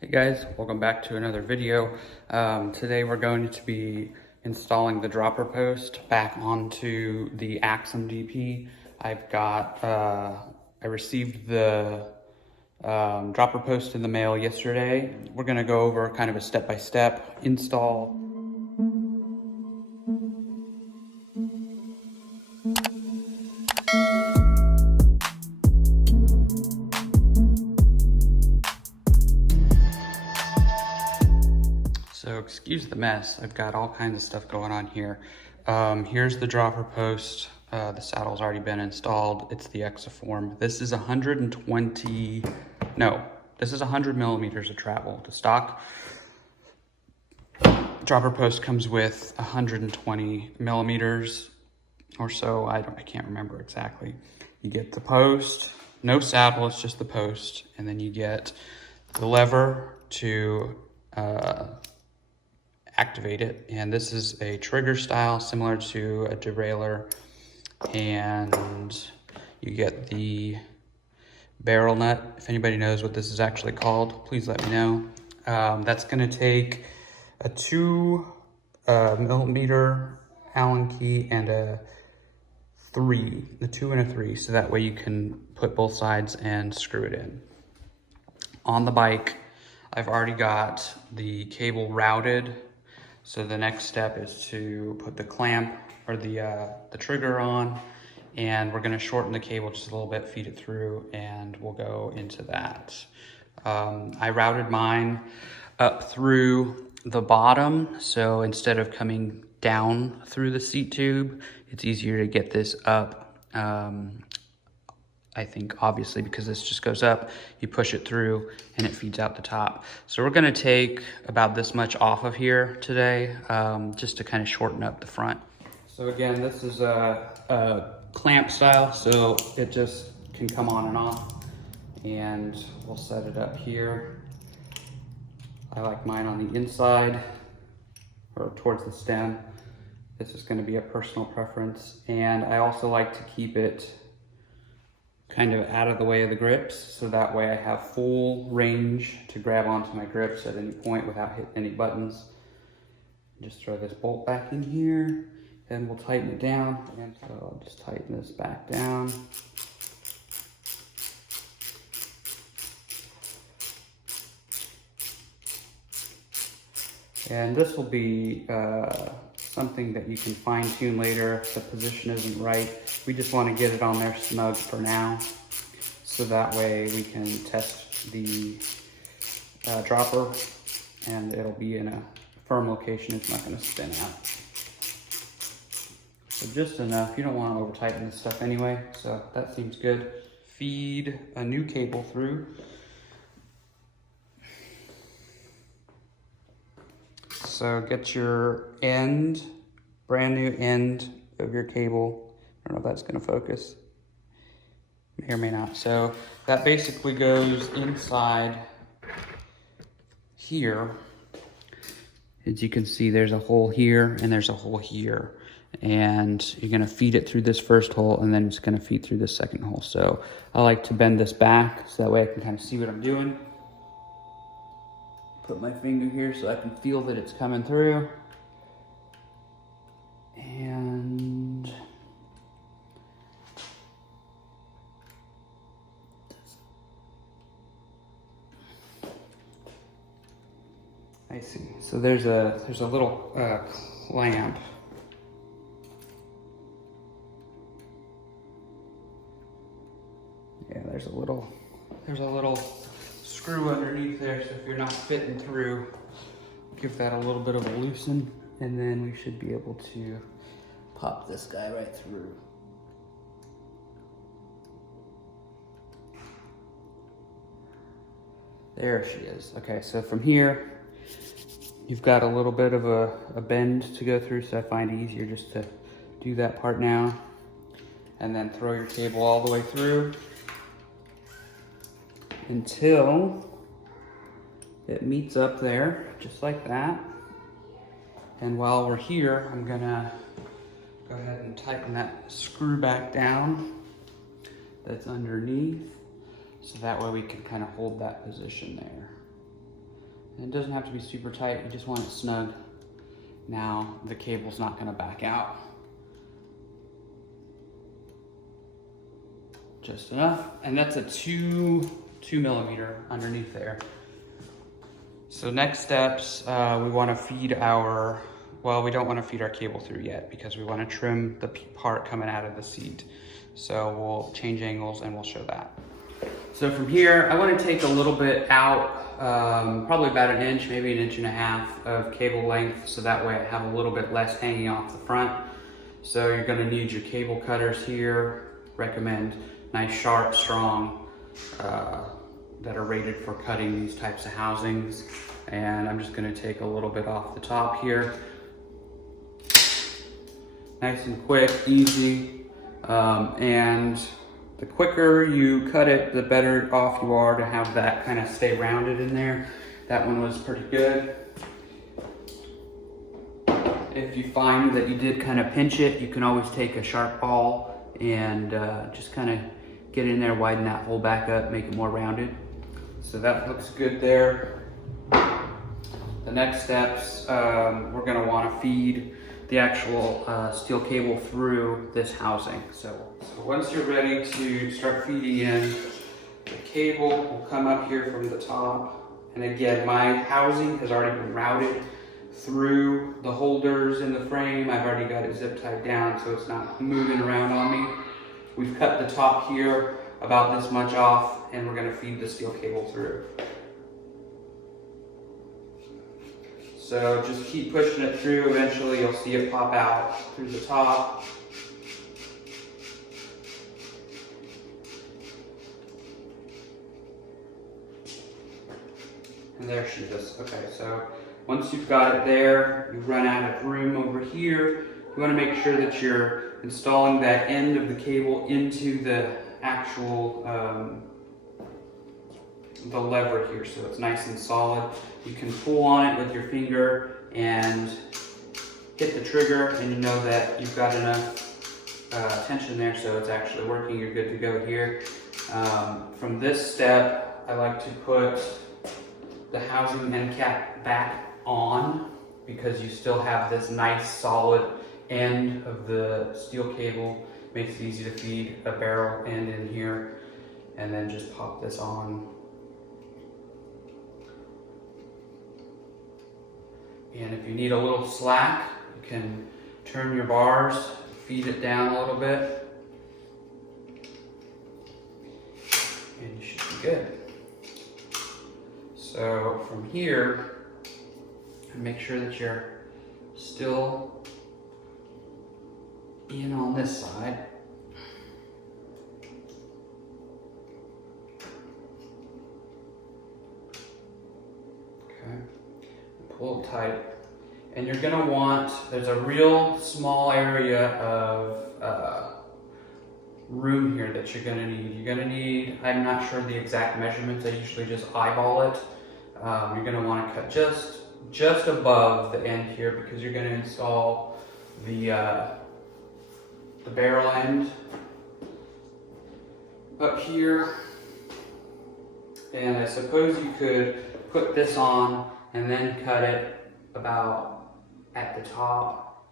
Hey guys, welcome back to another video. Today we're going to be installing the dropper post back onto the Axum DP. I received the dropper post in the mail yesterday. We're gonna go over kind of a step-by-step install. So excuse the mess, I've got all kinds of stuff going on here. Here's the dropper post. The saddle's already been installed. It's the Exaform. This is 100 millimeters of travel. The stock dropper post comes with 120 millimeters or so. I can't remember exactly. You get the post, no saddle, it's just the post. And then you get the lever to activate it. And this is a trigger style similar to a derailleur. And you get the barrel nut. If anybody knows what this is actually called, please let me know. That's gonna take a 2 millimeter Allen key and a 2 and a 3, so that way you can put both sides and screw it in. On the bike, I've already got the cable routed, so the next step is to put the clamp or the trigger on, and we're gonna shorten the cable just a little bit, feed it through, and we'll go into that. I routed mine up through the bottom, so instead of coming down through the seat tube, it's easier to get this up. I think obviously because this just goes up, you push it through and it feeds out the top. So we're gonna take about this much off of here today, just to kind of shorten up the front. So again, this is a clamp style, so it just can come on and off, and we'll set it up here. I like mine on the inside or towards the stem. This is going to be a personal preference, and I also like to keep it kind of out of the way of the grips, so that way I have full range to grab onto my grips at any point without hitting any buttons. Just throw this bolt back in here, and we'll tighten it down. And so I'll just tighten this back down. And this will be something that you can fine tune later if the position isn't right. We just want to get it on there snug for now, so that way we can test the dropper and it'll be in a firm location. It's not going to spin out. So just enough. You don't want to over tighten this stuff anyway, so that seems good. Feed a new cable through. So get your end, brand new end of your cable. I don't know if that's gonna focus. May or may not. So that basically goes inside here. As you can see, there's a hole here and there's a hole here. And you're gonna feed it through this first hole, and then it's gonna feed through this second hole. So I like to bend this back so that way I can kind of see what I'm doing. Put my finger here so I can feel that it's coming through. And I see. So there's a little clamp. Yeah, there's a little screw underneath there, so if you're not fitting through, give that a little bit of a loosen, and then we should be able to pop this guy right through. There she is. Okay, so from here, you've got a little bit of a bend to go through, so I find it easier just to do that part now, and then throw your cable all the way through until it meets up there, just like that. And while we're here, I'm gonna go ahead and tighten that screw back down that's underneath, so that way we can kind of hold that position there. And it doesn't have to be super tight, you just want it snug. Now the cable's not gonna back out. Just enough, and that's a 2 millimeter underneath there. So next steps, we want to feed our, well, we don't want to feed our cable through yet because we want to trim the part coming out of the seat. So we'll change angles and we'll show that. So from here, I want to take a little bit out, probably about 1 inch, maybe 1.5 inches of cable length, so that way I have a little bit less hanging off the front. So you're going to need your cable cutters here. Recommend nice, sharp, strong, that are rated for cutting these types of housings. And I'm just gonna take a little bit off the top here. Nice and quick, easy. And the quicker you cut it, the better off you are to have that kind of stay rounded in there. That one was pretty good. If you find that you did kind of pinch it, you can always take a sharp ball and just kind of get in there, widen that hole back up, make it more rounded. So that looks good there. The next steps, we're gonna wanna feed the actual steel cable through this housing. So once you're ready to start feeding in, the cable will come up here from the top. And again, my housing has already been routed through the holders in the frame. I've already got it zip tied down so it's not moving around on me. We've cut the top here about this much off, and we're gonna feed the steel cable through. So just keep pushing it through. Eventually you'll see it pop out through the top. And there she is. Okay, so once you've got it there, you run out of room over here. You want to make sure that you're installing that end of the cable into the actual the lever here, so it's nice and solid. You can pull on it with your finger and hit the trigger, and you know that you've got enough tension there, so it's actually working. You're good to go here. From this step, I like to put the housing end cap back on because you still have this nice solid end of the steel cable. Makes it easy to feed a barrel end in here, and then just pop this on. And if you need a little slack, you can turn your bars, feed it down a little bit, and you should be good. So from here, make sure that you're still in on this side. Okay, pull it tight. And you're gonna want, there's a real small area of room here that you're gonna need. You're gonna need, I'm not sure the exact measurements, I usually just eyeball it. You're gonna wanna cut just above the end here because you're gonna install the barrel end up here. And I suppose you could put this on and then cut it about at the top.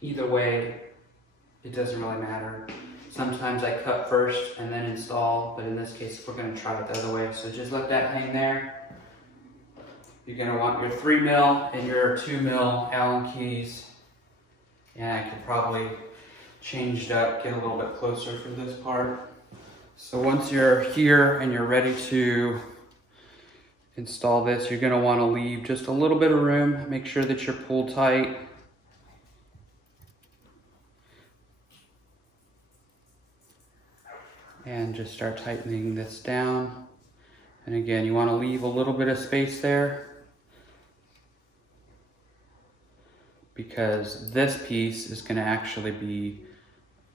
Either way, it doesn't really matter. Sometimes I cut first and then install, but in this case, we're gonna try it the other way. So just let that hang there. You're gonna want your 3 mil and your 2 mil Allen keys. And I could probably change it up, get a little bit closer for this part. So once you're here and you're ready to install this, you're gonna wanna leave just a little bit of room. Make sure that you're pulled tight. And just start tightening this down. And again, you wanna leave a little bit of space there because this piece is gonna actually be,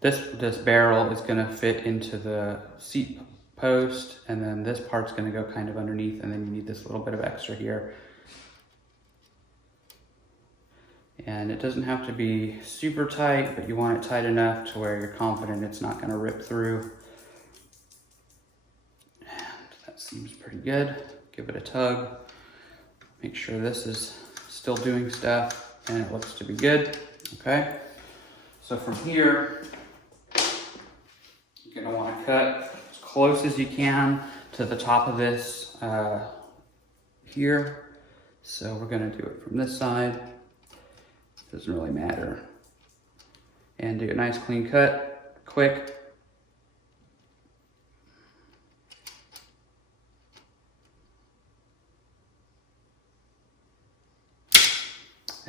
this barrel is gonna fit into the seat post, and then this part's gonna go kind of underneath, and then you need this little bit of extra here. And it doesn't have to be super tight, but you want it tight enough to where you're confident it's not gonna rip through. And that seems pretty good. give it a tug, make sure this is still doing stuff and it looks to be good, okay? So from here, you're gonna wanna cut as close as you can to the top of this here. So we're gonna do it from this side. Doesn't really matter. And do a nice clean cut, quick.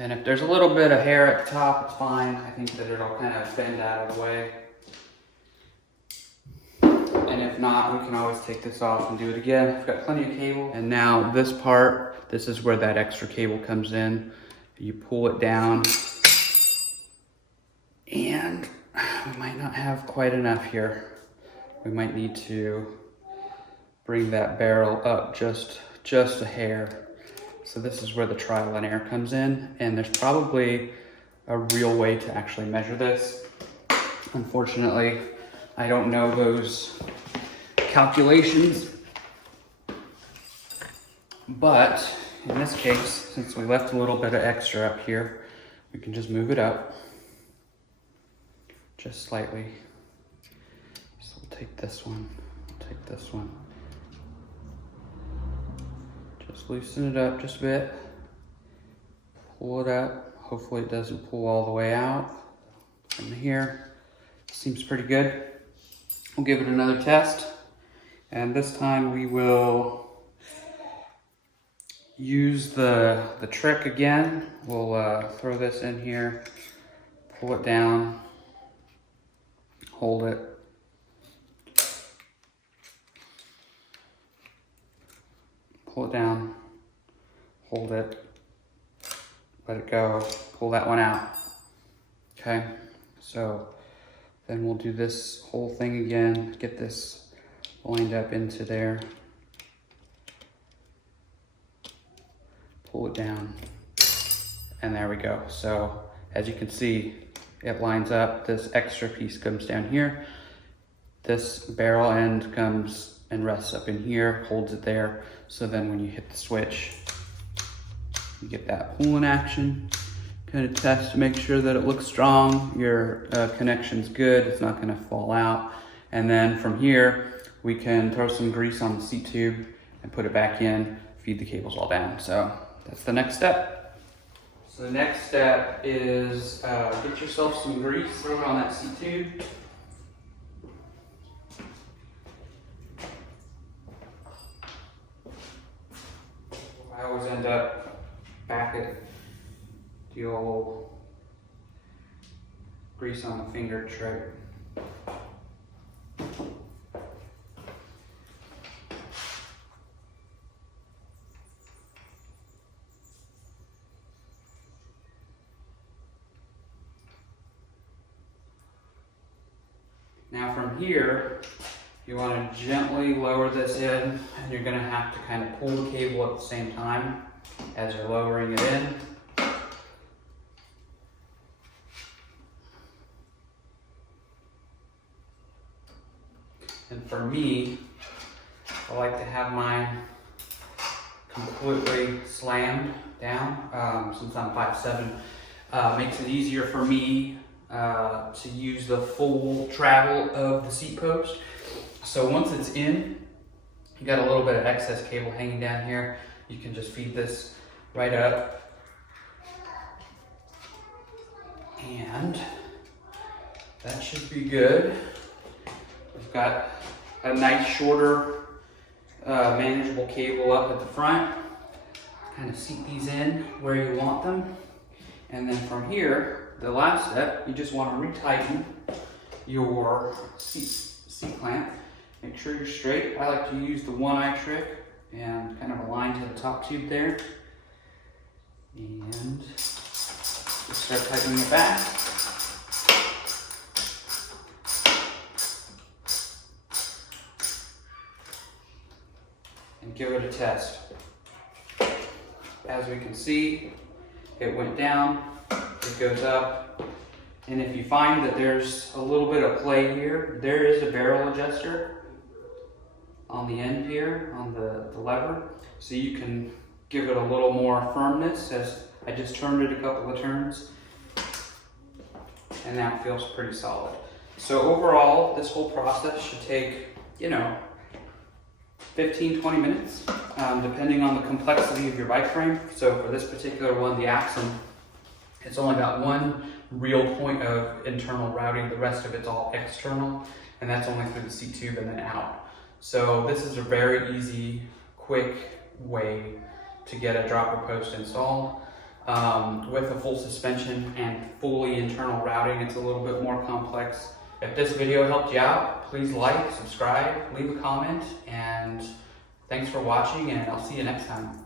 And if there's a little bit of hair at the top, it's fine. I think that it'll kind of bend out of the way. And if not, we can always take this off and do it again. I've got plenty of cable. And now this part, this is where that extra cable comes in. You pull it down. And we might not have quite enough here. We might need to bring that barrel up just a hair. So this is where the trial and error comes in, and there's probably a real way to actually measure this. Unfortunately, I don't know those calculations, but in this case, since we left a little bit of extra up here, we can just move it up just slightly. So we'll take this one, take this one. Just loosen it up just a bit, pull it up. Hopefully it doesn't pull all the way out from here. Seems pretty good. We'll give it another test. And this time we will use the trick again. We'll throw this in here, pull it down, hold it. Pull it down, hold it, let it go, pull that one out. Okay, so then we'll do this whole thing again, get this lined up into there. Pull it down, and there we go. So as you can see, it lines up. This extra piece comes down here. This barrel end comes and rests up in here, holds it there. So then when you hit the switch, you get that pulling action. Kind of test to make sure that it looks strong, your connection's good, it's not gonna fall out. And then from here, we can throw some grease on the seat tube and put it back in, feed the cables all down. So that's the next step. So the next step is get yourself some grease, throw it on that seat tube. I always end up back at the old grease on the finger trick. Now from here, you want to gently lower this in, and you're going to have to kind of pull the cable at the same time as you're lowering it in. And for me, I like to have mine completely slammed down. Since I'm 5'7", makes it easier for me to use the full travel of the seat post. So once it's in, you got a little bit of excess cable hanging down here. You can just feed this right up. And that should be good. We've got a nice shorter, manageable cable up at the front. Kind of seat these in where you want them. And then from here, the last step, you just want to retighten your seat clamp. Make sure you're straight. I like to use the one-eye trick and kind of align to the top tube there. And just start tightening it back. And give it a test. As we can see, it went down, it goes up. And if you find that there's a little bit of play here, there is a barrel adjuster. on the end here, on the lever, so you can give it a little more firmness. As I just turned it a couple of turns, and now it feels pretty solid. So overall, this whole process should take, 15, 20 minutes, depending on the complexity of your bike frame. So for this particular one, the Axum, it's only got one real point of internal routing. The rest of it's all external, and that's only through the seat tube and then out. So this is a very easy, quick way to get a dropper post installed. With a full suspension and fully internal routing, it's a little bit more complex. If this video helped you out, please like, subscribe, leave a comment, and thanks for watching, and I'll see you next time.